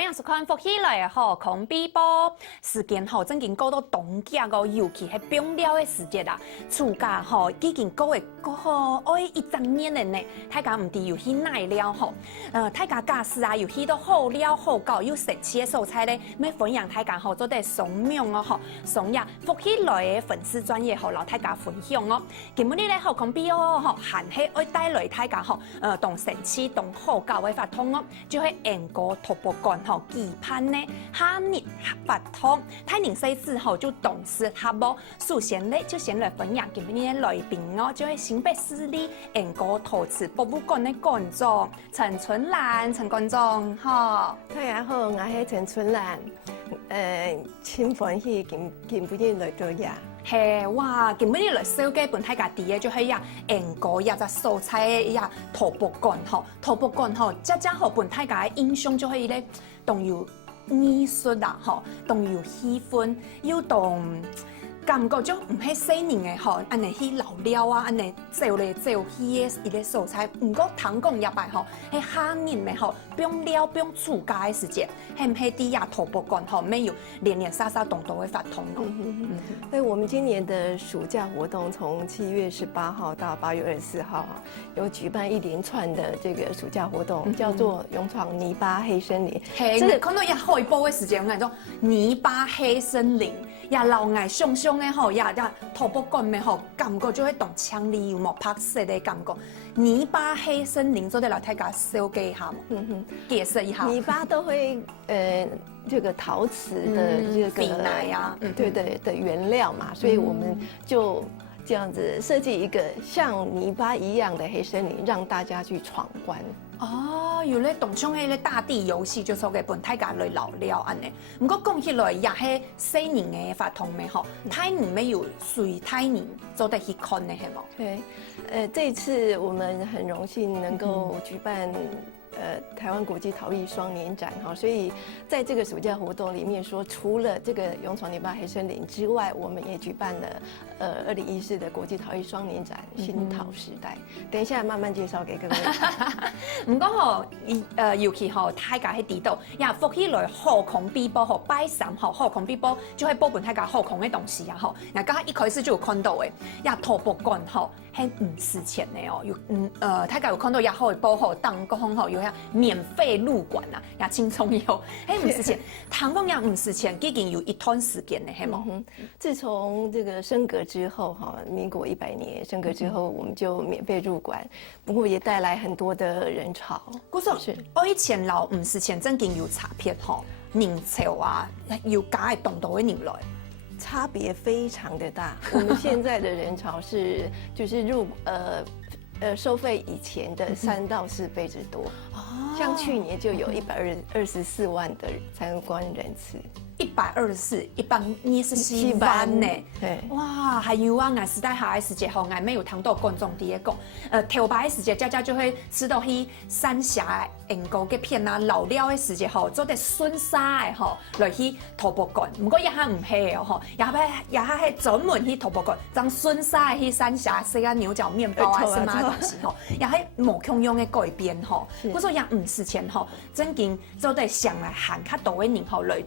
欢迎收看福起来吼，空比波时间吼，正经过到冬季哦，尤其係冰了的时节啦。暑假吼，已经过嘅过好1年了呢。大家唔知有去哪了吼？大家假使啊，有去到好料好搞又神奇的素材咧，要分享大家吼做得松明哦吼，松呀福起来的粉丝专业吼，老大家分享哦。今日咧吼空比哦吼，含係愛帶來大家吼，同神奇同好搞嘅法通哦，就係英國徒步館吼，期盼呢下日法通，太寧細緻吼就董事合無，首先咧就先來分享今日嘅來賓哦，就係新北市立英國陶瓷博物館嘅館長陳春蘭陳館長吼。大家好，我係陳春蘭，真歡喜今日來到呀。係哇，今日來紹介本大家啲嘅就係呀，英國一隻素材呀陶博館吼，陶博館吼，真正好本大家嘅印象就係咧，同有藝術啊吼，同有氣氛，又同感覺就唔係細年嘅吼，安尼去老料啊，安尼走嚟走去嘅一個素材，唔過唐講入來吼，係下年嘅吼，不用料不用暑假嘅時節，係唔係啲呀陶博館吼，沒有連連沙沙動動嘅發通咯。那我們今年的暑假活動從7月18號到8月24號，有舉辦一連串的這個暑假活動，叫做勇闖泥巴黑森林。係，我看到一開播嘅時節，我講做泥巴黑森林，也老愛上上嘅吼，也陶博館嘅吼，感覺就係同槍里有冇拍攝嘅感覺。泥巴黑森林，做得來大家紹介一下嘛，解釋一下。泥巴都會這個陶瓷的這個比奶啊，對的原料嘛，所以我們就這樣子設計一個像泥巴一樣的黑森林，讓大家去闖關。哦，有咧同像迄個大地遊戲，就做嘅本大家來老了安尼。不過講起來也係細年嘅法通嘅吼，太年沒有隨太年做得去看嘅係冇？對，這一次我們很榮幸能夠舉辦台灣國際陶藝雙年展哈，所以在這個暑假活動裡面說，除了這個勇闖泥巴黑森林之外，我們也舉辦了2014的國際陶藝雙年展新陶時代。等一下慢慢介紹給各位。唔過吼，尤其吼大家喺地度，也福起來好空比波吼拜三吼好空比波，就係報本大家好空嘅東西啊吼。嗱，剛剛一開始就有看到嘅，也陶博館吼係50錢嘅哦，有大家有看到也好報吼，當講吼有免費入館啊，也輕鬆有，係50錢。唐講也50錢，已經有一段時間咧，係冇？自從這個升格之後哈，民國100年升格之後，我們就免費入館，不過也帶來很多的人潮。是，我以前老50錢真經有差別吼，人潮啊，有加係動到嘅人來。差別非常的大。我們現在的人潮是就是收費以前的3到4倍之多。像去年就有124萬的參觀人次。124萬呢？對，哇，還有啊！俺時代下嘅時節吼，俺沒有聽到觀眾啲嘢講。頭排嘅時節，家家就會吃到去三峽英國嘅片啊，老料嘅時節吼，做啲筍沙嘅吼，來去陶博館。唔過一下唔係哦吼，一下係專門去陶博館，將筍沙去三峽食啊牛角麵包啊，什麼東西吼，也係無窮樣嘅改變吼。嗰時也50錢吼，真經做啲上來行較多嘅人吼，來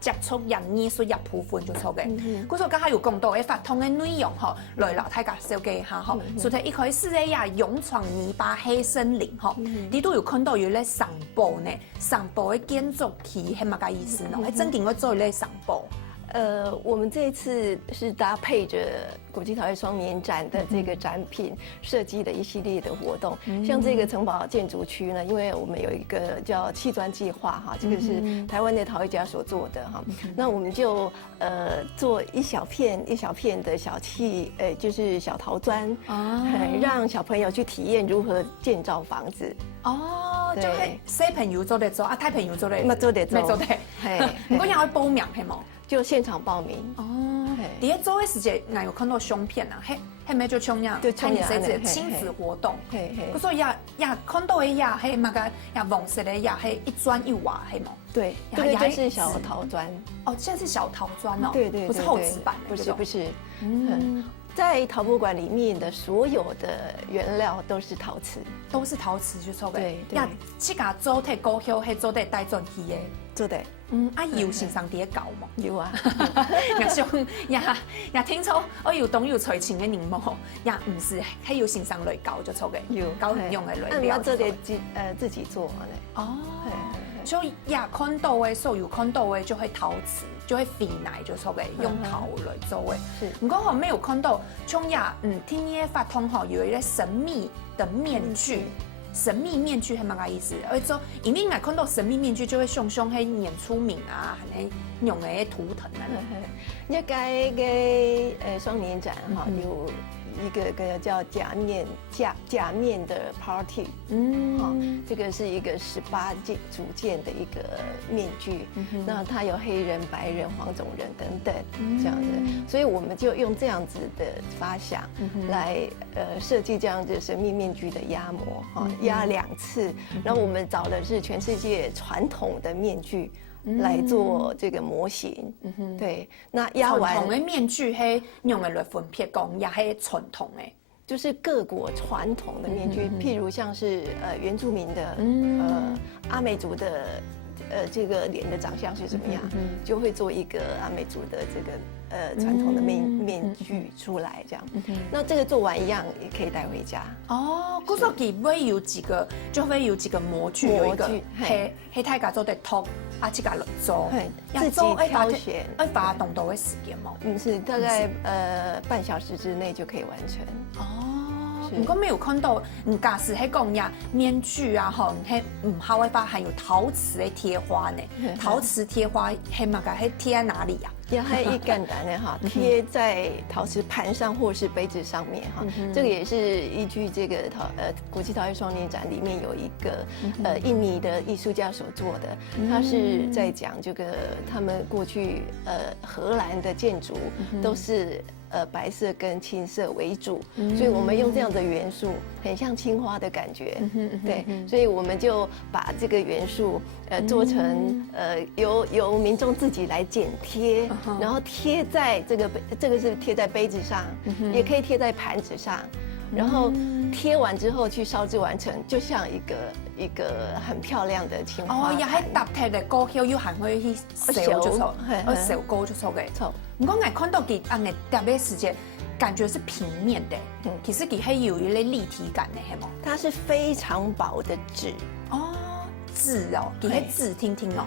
接觸人藝術入部分就錯嘅。嗰時家下有講到嘅法通嘅內容吼，來老大家紹介一下吼。所以一開始咧也勇闖泥巴黑森林吼，你都有看到有咧上坡呢，上坡嘅建築體係乜嘅意思呢？係真經要做咧上坡。我們這一次是搭配着國際陶藝雙年展的這個展品設計的一系列的活動，像這個城堡建築區呢，因為我們有一個叫砌磚計劃哈，這個是台灣的陶藝家所做的哈，那我們就做一小片的小砌，就是小陶磚，讓小朋友去體驗如何建造房子。哦，就係小朋友做得做，啊大朋友做得，咪做得做，係，唔過要去報名係冇？就現場報名。哦，第一做嘅時節，我有看到相片啊，係咪就像呀？就像呀，親子活動。係。所以也看到嘅也係乜嘅，也黃色嘅也係一磚一瓦係冇？對，這個就是小陶磚。哦，現在是小陶磚哦。對，不是厚紙板。不是。在陶博馆里面的所有的原料都是陶瓷，都是陶瓷去做的。对对呀，这个做体高休，迄做体带转去的。做的。有先生伫搞嘛？有啊，也上也听说哦有东有垂青的柠檬，也唔是，还有先生来搞就错嘅，有搞很用的来料。那这里自己做呢。哦，所以也看到的，所有看到的就会陶瓷，就会肥奶就错嘅，用陶来做的。是，不过吼没有看到，像也听你的发通吼有一个神秘的面具。神秘面具系乜个意思？而且因为我看到神秘面具就会上迄演出名啊，系用的图腾啊。一届嘅双年展哈，有一个叫假面的 party，这个是一个18组件的一个面具，那它有黑人、白人、黄种人等等这样子，所以我们就用这样子的发想来设计这样子神秘面具的压模，压2次，然后我们找的是全世界传统的面具。来做这个模型，对，那压完传统的面具，嘿，用来分别讲，也系传统的，就是各国传统的面具，譬如像是原住民的，阿美族的，这个脸的长相是怎么样，就会做一个阿美族的这个传统的面具出来，这样。那这个做完一样也可以带回家。哦，故说佢会有几个，就会有几个模具，有一个黑太家做的托。啊，这个来做，自己挑选，要花动多的时间吗？是大概半小时之内就可以完成。哦，不过没有看到，假使喺讲呀面具啊，吼，喺好会把还有陶瓷的贴花呢，陶瓷贴花系嘛个，系贴在哪里呀？也还一简单的哈，贴在陶瓷盘上或是杯子上面哈。这个也是依据这个国际陶艺双年展里面有一个印尼的艺术家所做的，他是在讲这个他们过去荷兰的建筑都是。白色跟青色为主，所以我们用这样的元素，很像青花的感觉，对，所以我们就把这个元素做成由民众自己来剪贴，然后贴在这个是贴在杯子上，也可以贴在盘子上。然后贴完之后去烧制完成，就像一个很漂亮的青花。哦，也喺搭贴的高腰要行去烧就错，烧高就错嘅。错。唔过我看到佢安尼特别时间，感觉是平面的，其实佢系有一类立体感的，系冇？它是非常薄的纸。哦，纸哦，佢系纸听听哦，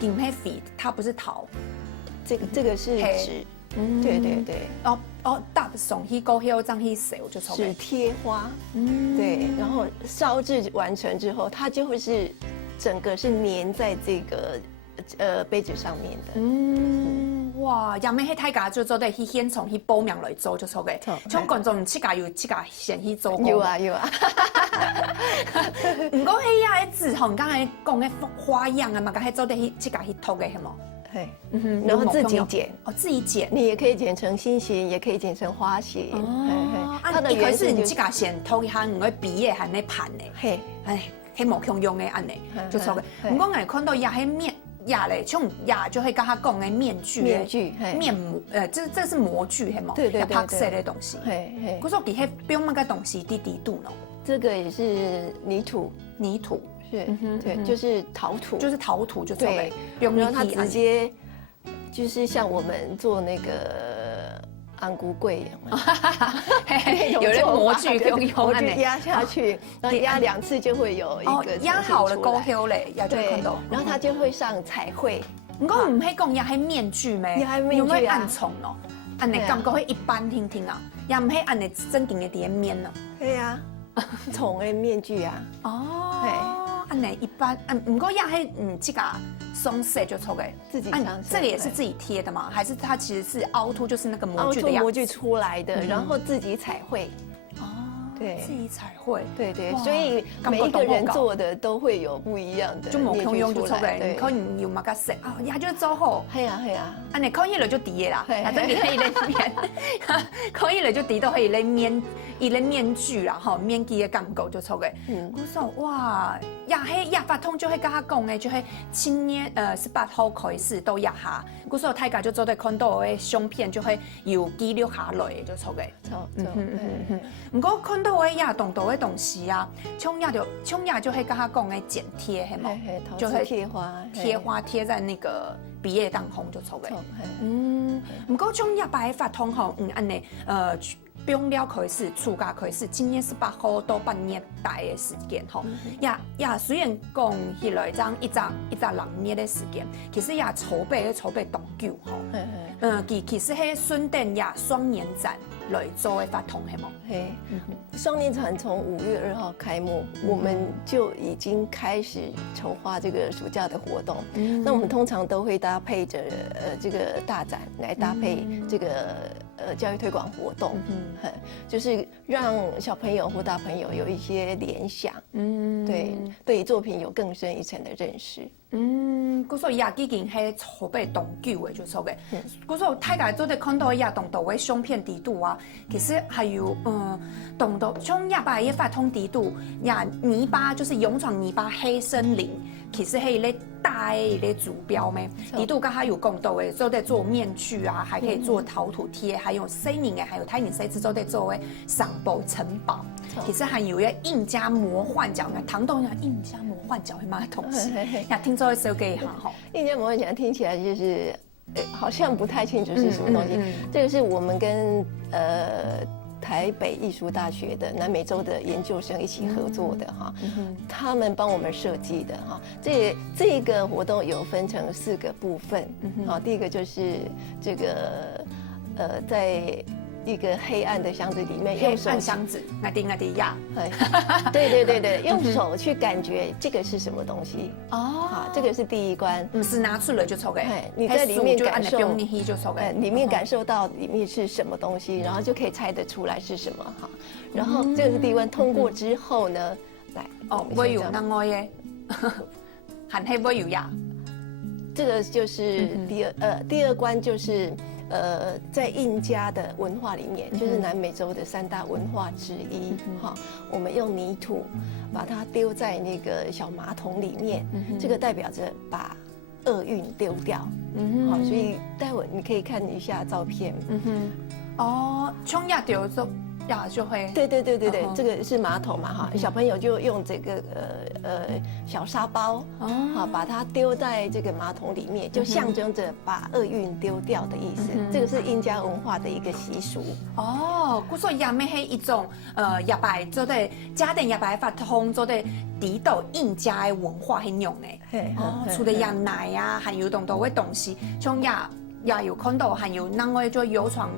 佢唔系肥，它不是陶。这个是纸。对对对，搭上去高腰这样去烧就错。是贴花，对，然后烧制完成之后，它就会是整个是粘在这个杯子上面的。哇，也咩喺睇架就做得去现场去报名来做就错嘅。像观众自家有自家先去做过。有啊有啊。唔过迄呀啲字，像刚才讲嘅花样啊嘛，咁喺做得去自家去涂嘅系冇？然后自己剪自己剪，你也可以剪成心形，也可以剪成花形。它的原是你自家先涂一下，唔会笔嘅，含咧盘嘅。迄冇共用嘅安尼，就错嘅。唔过我看到也喺面也咧，像也就会跟他讲嘅面具，面膜，这是模具系冇？对对对，拍摄的东西。佢说佢喺边乜个东西滴度呢？这个也是泥土。对，对，就是陶土，就对，然后它直接就是像我们做那个安菇柜有人模具模具压下去，然后压2次就会有一个压好了高腰嘞，压就看到，然后它就会上彩绘。唔过唔係講壓係面具咩？有冇按重咯？按你感覺會一般聽聽啊，也唔係按你正經嘅啲面咯。係啊，重嘅面具啊。哦。按你一般，唔过压黑，这个松色就错嘅，自己上色。这个也是自己贴的吗？还是它其实是凹凸，就是那个模具的样子？模具出来的，然后自己彩绘。哦，对，自己彩绘，对对，哇所以每一个人做的都会有不一样的，就冇空用就出来，对，可能有嘛个色啊，也就做好。系啊系啊，啊，你可以了就滴啦，啊，这里可以咧面，可以了就滴到可以咧面，伊咧面具啦，吼，面具嘅感觉就出来。我说哇，也发通就会跟他讲诶，就系今年18号开始都也下，我说大家就做对看到嘅相片就会有记录下来就出来。唔过看到嘅也动到嘅东西啊，冲也就会跟他讲诶剪贴系嘛，就会贴花贴在那个毕业当红就出来。唔过冲也把发通吼，安尼冰料开始，暑假开始，今年18号到半年大的时间吼，也虽然讲起来这一两年的时间，其实也筹备长久吼。其实迄顺便也双年展来做的发通系冇？嘿，双年展从5月2号开幕，我们就已经开始筹划这个暑假的活动。那我们通常都会搭配着这个大展来搭配这个教育推广活动，就是让小朋友或大朋友有一些联想，对作品有更深一层的认识。嗰所以也已经系筹备长久的就说嘅。嗰所大家做得看到也动到嘅相片地度啊，其实还有动到从亚巴也发通地度，呀泥巴就是勇闯泥巴黑森林，其实系咧大嘅主标咩？地度刚才有讲到嘅，做得做面具啊，还可以做陶土贴，还有西宁嘅，还有泰宁西之做得做嘅上堡城堡。其实还有一个印加魔幻角，唐豆讲印加魔幻角是嘛东西？呀，听说小给一下哈。印加魔幻角听起来就是好像不太清楚是什么东西。这个是我们跟台北艺术大学的南美洲的研究生一起合作的哈，他们帮我们设计的哈。这个活动有分成4个部分，好，第一个就是这个在一个黑暗的箱子里面，用手箱子，我滴呀，对，用手去感觉这个是什么东西哦，这个是第一关，不是拿出来就抽给，你在里面感受，里面感受到里面是什么东西，然后就可以猜得出来是什么哈。然后这个是第一关，通过之后呢，来哦，我有那我耶，喊黑我有呀，这个就是第二关就是。在印加的文化里面，就是南美洲的3大文化之一。哈，我们用泥土把它丢在那个小马桶里面，这个代表着把厄运丢掉。好，所以待会你可以看一下照片。哦，冲亚丢呀就会。对，这个是马桶嘛哈，小朋友就用这个小沙包，好把它丢在这个马桶里面，就象征着把厄运丢掉的意思。这个是印加文化的一个习俗。哦，故说亚美系一种亚白做的家庭亚白发通做的地道印加的文化很用的。哦，除了养奶呀，还有很多的东西，从也有看到，还有那个就游床。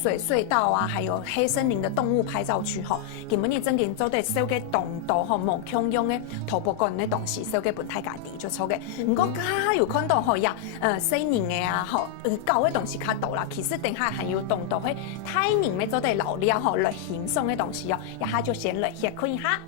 水隧道啊，还有黑森林的动物拍照区吼，今日真正做得小个动道吼，无共用的徒步个人的东西，小个本太家己就错嘅。不过较有看到吼呀，西宁的啊吼，旧的东西较多啦。其实等下还有动到迄太宁要做得老了吼，来欣赏的东西哦，一下就先来先看一下。